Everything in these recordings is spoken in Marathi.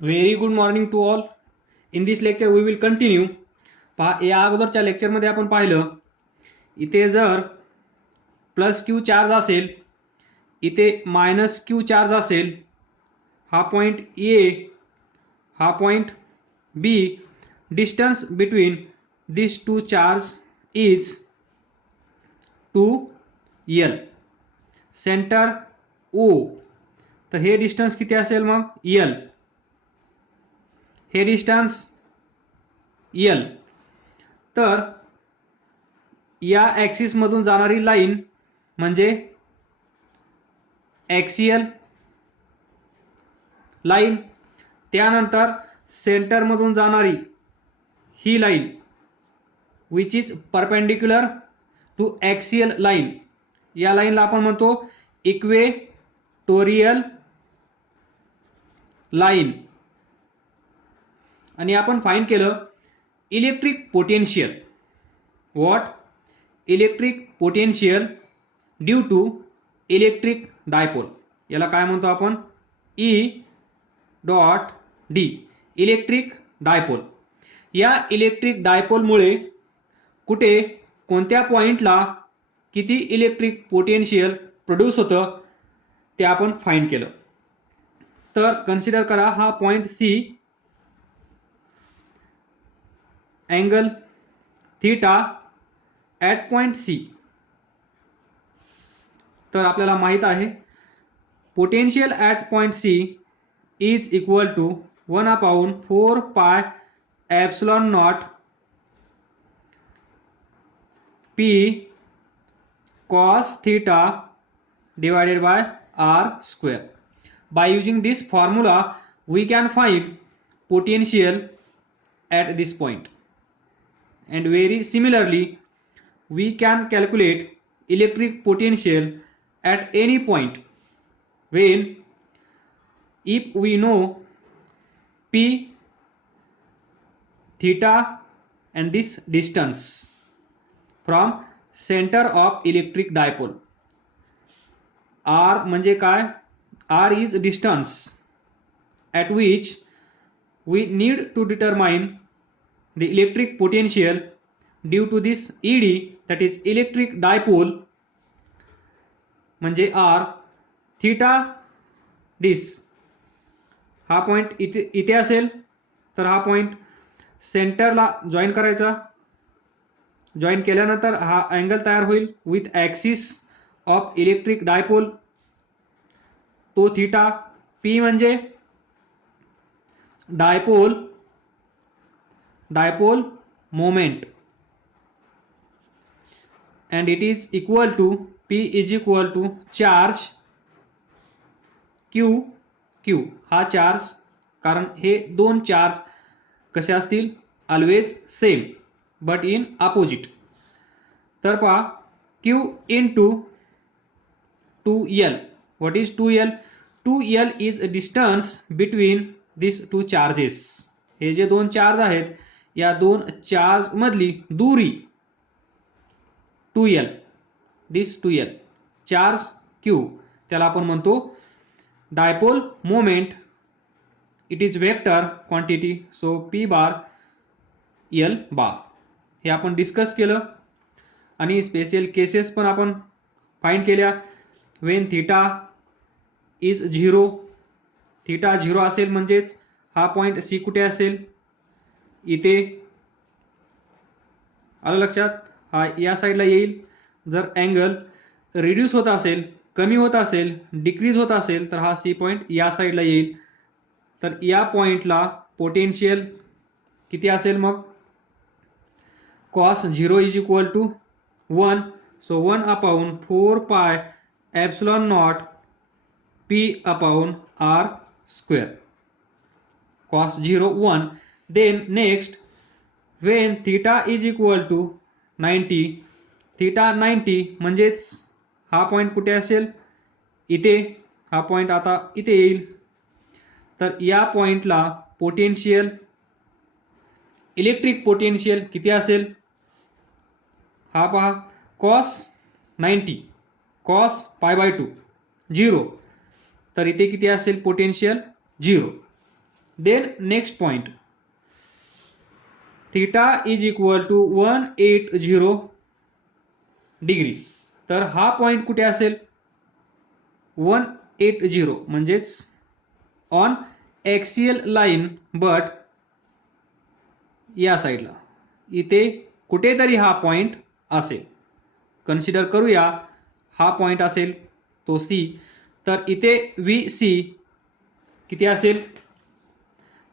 Very good morning to all. In this lecture we will continue. पहा, या अगोदरच्या लेक्चरमध्ये आपण पाहिलं, इथे जर प्लस क्यू चार्ज असेल, इथे मायनस क्यू चार्ज असेल, हा पॉईंट ए, हा point B, distance between this two charge is 2L. Centre O, तर हे डिस्टन्स किती असेल मग? L. हे डिस्टन्स L. तर या ॲक्सिस मधून जाणारी लाईन म्हणजे ॲक्सियल लाईन. त्यानंतर सेंटर मधून जाणारी ही line which is perpendicular to axial line. या लाईनला आपण म्हणतो इक्वेटोरियल लाईन. आणि आपण फाइंड केलं electric potential. What? Electric potential due to electric dipole. याला काय म्हणतो आपण? E dot D, electric dipole. या इलेक्ट्रिक डायपोलमुळे कुठे कोणत्या पॉइंटला किती इलेक्ट्रिक पोटेन्शियल प्रोड्यूस होतं ते आपण फाइंड केलं. तर कन्सिडर करा हा point C, angle theta at point C. तर आपल्याला माहित आहे potential at point C is equal to 1/4 pi epsilon naught P cos theta divided by r square. By using this formula we can find potential at this point, and very similarly we can calculate electric potential at any point when, if we know p, theta and this distance from center of electric dipole. r म्हणजे काय? r is distance at which we need to determine the electric potential due to this ed, that is electric dipole. म्हणजे r, theta this, हा पॉइंट इथे असेल तर हा पॉइंट सेंटरला जॉईन करायचा. जॉईन केल्यानंतर हा अँगल तयार होईल with axis of electric dipole, तो थीटा. पी म्हणजे dipole moment, and it is equal to, P is equal to charge Q. हा चार्ज, कारण हे दोन चार्ज कसे असतील? Always same but in opposite. तर पहा, Q into 2L. What is 2L? 2L is distance between this two charges. हे जे दोन चार्ज आहेत या दोन चार्ज मधली दूरी 2L. दिस 2L चार्ज क्यू, त्याला आपण म्हणतो dipole moment. It is vector quantity, so P bar L बार. हे आपण डिस्कस केलं आणि स्पेशल केसेस पण आपण फाइंड केल्या. वेन थीटा इज 0, थीटा 0 असेल म्हणजेच हा पॉइंट सी कुठे असेल? इथे. आलं लक्षात? हा या साईडला येईल. जर अँगल रिड्यूस होत असेल, कमी होत असेल, डिक्रीज होत असेल तर हा सी पॉइंट या साईडला येईल. तर या पॉइंटला पोटेन्शियल किती असेल मग? cos 0 is equal to 1, so 1/4 pi epsilon naught p upon r square. Cos 0 1. Then next, when theta is equal to 90, theta 90 म्हणजेच हा पॉइंट कुठे असेल? इथे. हा पॉइंट आता इथे येईल. तर या पॉइंटला पोटेन्शियल, इलेक्ट्रिक पोटेन्शियल किती असेल? हा पहा, cos 90 cos π/2 0. तर इथे किती असेल potential? 0. Then next point theta is equal to 180 degree. तर हा पॉइंट कुठे असेल? 180 म्हणजेच ऑन एक्सियल लाईन बट या साईडला इथे कुठेतरी हा पॉइंट असेल. कन्सिडर करूया हा पॉइंट असेल तो सी. तर इथे व्ही सी किती असेल?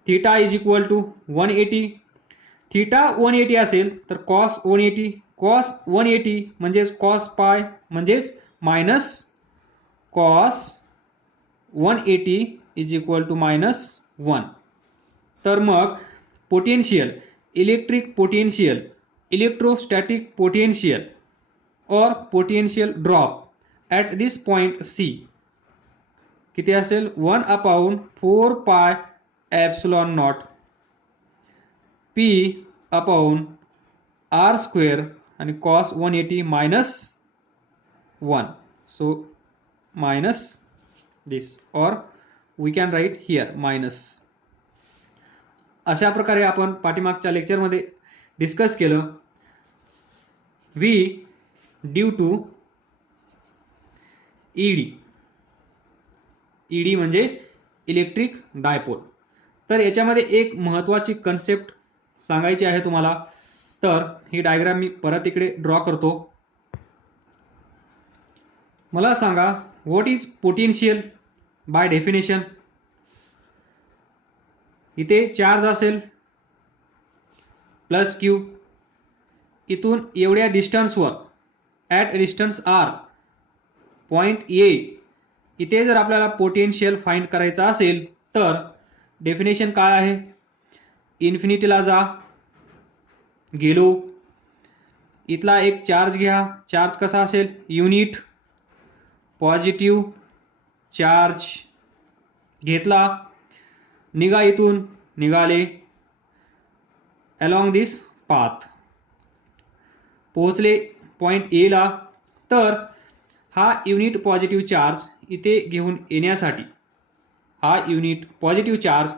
Theta is equal to 180. Theta 180 असेल तर कॉस 180, कॉस 180 म्हणजेच कॉस पाय म्हणजेच minus cos 180 is equal to -1. तर मग potential, electric potential, electrostatic potential or potential drop at this point C किती असेल? 1/4 pi epsilon naught P upon R square आणि cos 180 -1. So minus this or we can write here minus. अशा प्रकारे आपण पाठीमागच्या लेक्चरमध्ये डिस्कस केलं. V due to ED. ED म्हणजे इलेक्ट्रिक डायपोल. तर याच्यामध्ये एक महत्त्वाची कन्सेप्ट सांगायची आहे तुम्हाला. तर ही डायग्राम मी परत इकडे ड्रॉ करतो. मला सांगा what is potential by definition. इथे चार्ज असेल प्लस क्यू. इथून एवढ्या डिस्टन्सवर at distance R point A इथे जर आपल्याला पोटेन्शियल फाइंड करायचं असेल तर डेफिनेशन काय आहे? इन्फिनिटीला जा, गेलो, इथला एक चार्ज घ्या. चार्ज कसा असेल? युनिट पॉझिटिव्ह चार्ज घेतला, निघा इथून, निघाले अलॉंग दिस पाथ, पोहोचले पॉइंट ए ला. तर हा युनिट पॉझिटिव्ह चार्ज इथे घेऊन येण्यासाठी, हा युनिट पॉझिटिव्ह चार्ज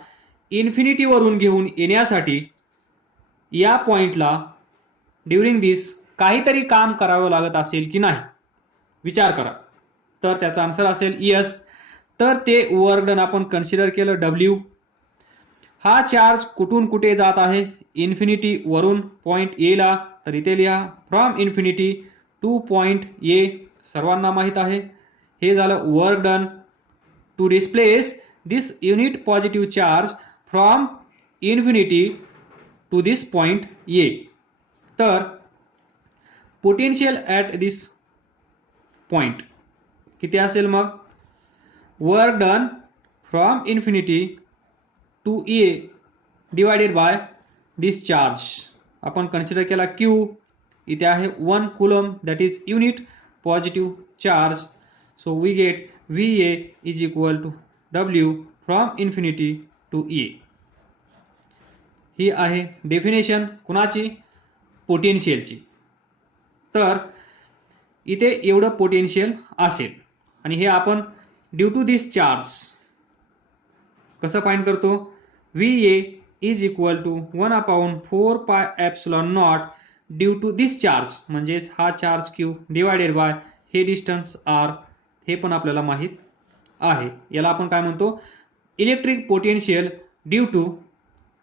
इन्फिनिटीवरून घेऊन येण्यासाठी या पॉइंटला ड्युरिंग दिस काहीतरी काम करावं लागत असेल की नाही, विचार करा. तर त्याचा आन्सर असेल यस. तर ते वर्क डन आपण कन्सिडर केलं डब्ल्यू. हा चार्ज कुठून कुठे जात आहे? इन्फिनिटी वरून पॉइंट ए ला. तर इथे लिहा from infinity to point A. सर्वांना माहित आहे. हे झालं work done to displace this unit positive charge from infinity to this point A. तर पोटेन्शियल ॲट दिस पॉइंट किती असेल मग? Work done from infinity to A divided by this charge आपण कन्सिडर केला क्यू. इथे आहे 1 coulomb that is unit positive charge. So we get VA is equal to W from infinity to ए. ही आहे डेफिनेशन कुणाची? पोटेन्शियलची. तर इथे एवढं पोटेन्शियल असेल आणि हे आपण ड्यू टू दिस चार्ज कसं फाइंड करतो? VA is equal to 1/4 pi epsilon naught due to this charge म्हणजेच हा चार्ज Q डिवायडेड बाय हे डिस्टन्स R. हे पण आपल्याला माहित आहे. याला आपण काय म्हणतो? Electric potential due to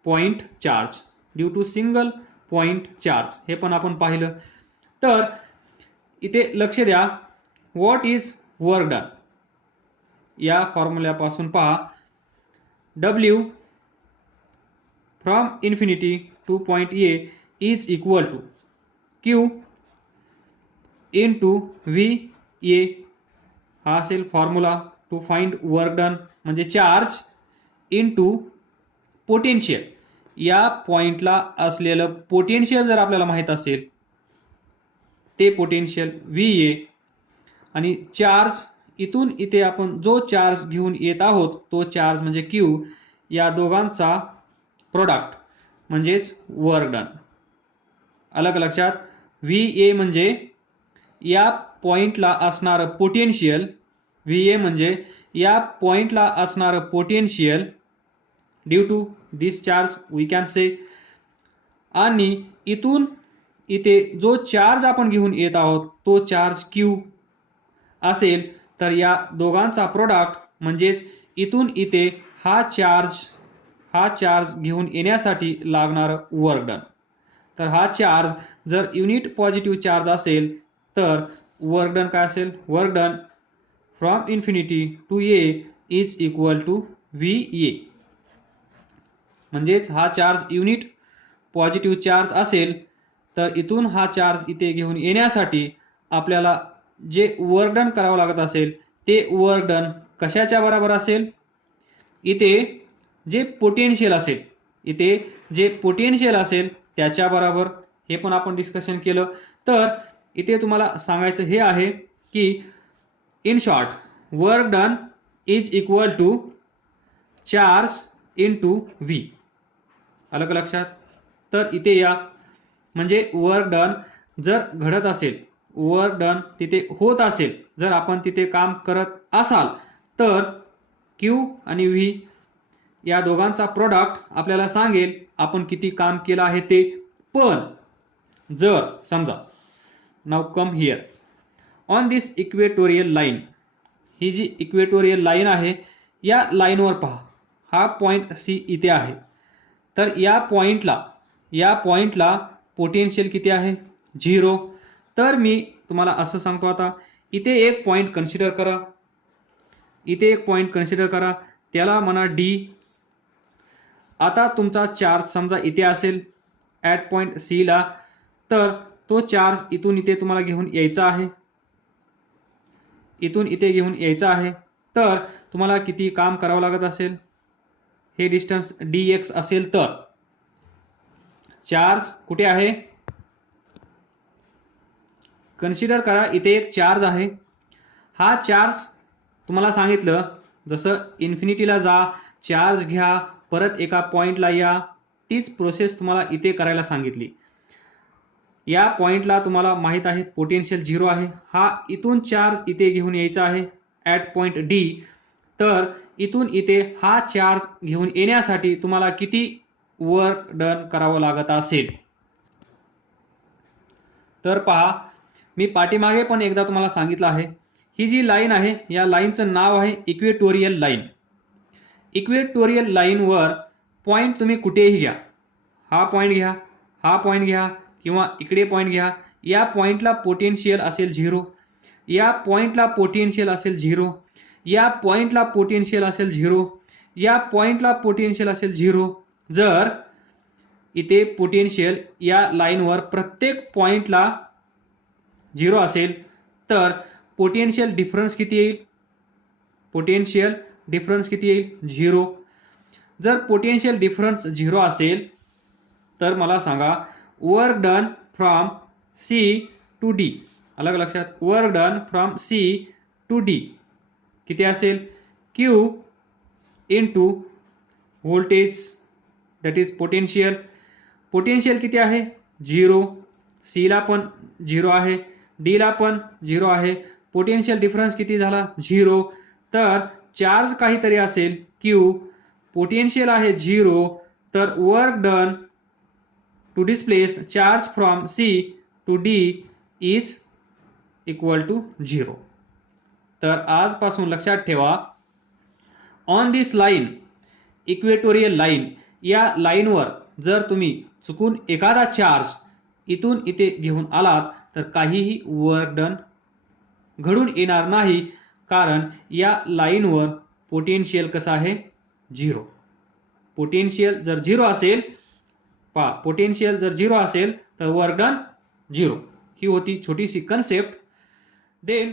point charge, due to single point charge. हे पण आपण पाहिलं. तर इथे लक्ष द्या व्हॉट इज वर्क डन. या फॉर्म्युल्यापासून पहा W from infinity to point A is equal to Q into VA. हा असेल formula to find work done म्हणजे चार्ज इंटू पोटेन्शियल. या पॉइंटला असलेलं पोटेन्शियल जर आपल्याला माहित असेल ते पोटेन्शियल VA आणि चार्ज इथून इथे आपण जो चार्ज घेऊन येत आहोत तो चार्ज म्हणजे Q. या दोघांचा प्रोडक्ट म्हणजेच वर्क डन. अलग लक्षात. VA म्हणजे या पॉइंटला असणारं पोटेन्शियल, VA म्हणजे या पॉइंटला असणारं potential due to this charge we can say. आणि इथून इथे जो चार्ज आपण घेऊन येत आहोत तो चार्ज Q असेल तर या दोघांचा प्रोडक्ट म्हणजेच इथून इथे हा चार्ज घेऊन येण्यासाठी लागणारं वर्क डन. तर हा चार्ज जर युनिट पॉझिटिव्ह चार्ज असेल तर वर्क डन काय असेल, work done from infinity to A is equal to VA. म्हणजेच हा चार्ज युनिट पॉझिटिव्ह चार्ज असेल तर इथून हा चार्ज इथे घेऊन येण्यासाठी आपल्याला जे वर्क डन करावं लागत असेल ते वर्क डन कशाच्या बरोबर असेल, इथे जे पोटेन्शियल असेल त्याच्या बरोबर. हे पण आपण डिस्कशन केलं. तर इथे तुम्हाला सांगायचं हे आहे की in short work done is equal to charge into V. आलं का लक्षात? तर इथे या म्हणजे वर्क डन जर घडत असेल, वर्क डन तिथे होत असेल, जर आपण तिथे काम करत असाल तर Q आणि V या दोघांचा प्रोडक्ट आपल्याला सांगेल आपण किती काम केलं आहे ते. पण जर समजा now come here on this equatorial line, ही जी इक्वेटोरियल लाईन आहे या लाईनवर पहा, हा पॉइंट C इथे आहे. तर या पॉइंटला पोटेन्शियल किती आहे, 0. तर मी तुम्हाला असं सांगतो, आता इथे एक पॉइंट कन्सिडर करा, त्याला म्हणा D. आता तुमचा चार्ज समजा इथे असेल ॲट पॉइंट C ला, तर तो चार्ज इथून इथे तुम्हाला घेऊन यायचा आहे. तर तुम्हाला किती काम करावं लागत असेल, हे डिस्टन्स dx असेल तर चार्ज कुठे आहे, कन्सिडर करा इथे एक चार्ज आहे. हा चार्ज तुम्हाला सांगितलं जसं इन्फिनिटीला जा, चार्ज घ्या, परत एका पॉइंटला या, तीच प्रोसेस तुम्हाला इथे करायला सांगितली. या पॉइंटला तुम्हाला माहित आहे पोटेन्शियल 0 आहे. हा इथून चार्ज इथे घेऊन यायचा आहे ॲट पॉइंट D. तर इथून इथे हा चार्ज घेऊन येण्यासाठी तुम्हाला किती वर्क डन करावं लागत असेल. तर पहा, मी पाठीमागे पण एकदा तुम्हाला सांगितलं आहे, ही जी लाईन आहे या लाईनचं नाव आहे इक्वेटोरियल लाईन. इक्वेटोरियल लाईनवर पॉइंट तुम्ही कुठेही घ्या, हा पॉइंट घ्या किंवा इकडे पॉइंट घ्या, या पॉइंटला पोटेन्शियल असेल 0, या पॉइंटला पोटेन्शियल असेल 0, या पॉइंटला पोटेन्शियल असेल 0, या पॉइंटला पोटेन्शियल असेल 0. जर इथे पोटेन्शियल या लाईनवर प्रत्येक पॉइंटला 0 असेल तर पोटेन्शियल डिफरन्स किती येईल, 0. जर पोटेन्शियल डिफरन्स 0 असेल तर मला सांगा work done from C to D. आलं का लक्षात? Work done from C to D किती असेल, Q into voltage that is potential. Potential किती आहे, 0. C ला पण 0 आहे, D ला पण 0 आहे. पोटेन्शियल डिफरन्स किती झाला, 0. तर चार्ज काहीतरी असेल Q, पोटेन्शियल आहे 0. तर work done to displace charge from C to D is equal to 0. तर आजपासून लक्षात ठेवा, on this line, equatorial line, या लाईनवर जर तुम्ही चुकून एखादा चार्ज इथून इथे घेऊन आलात तर काहीही वर्क डन घडून येणार नाही, कारण या लाईनवर पोटेन्शियल कसं आहे, 0. पोटेन्शियल जर 0 असेल, पोटेन्शियल जर 0 असेल तर वर्क डन 0. ही होती छोटीशी कन्सेप्ट. देन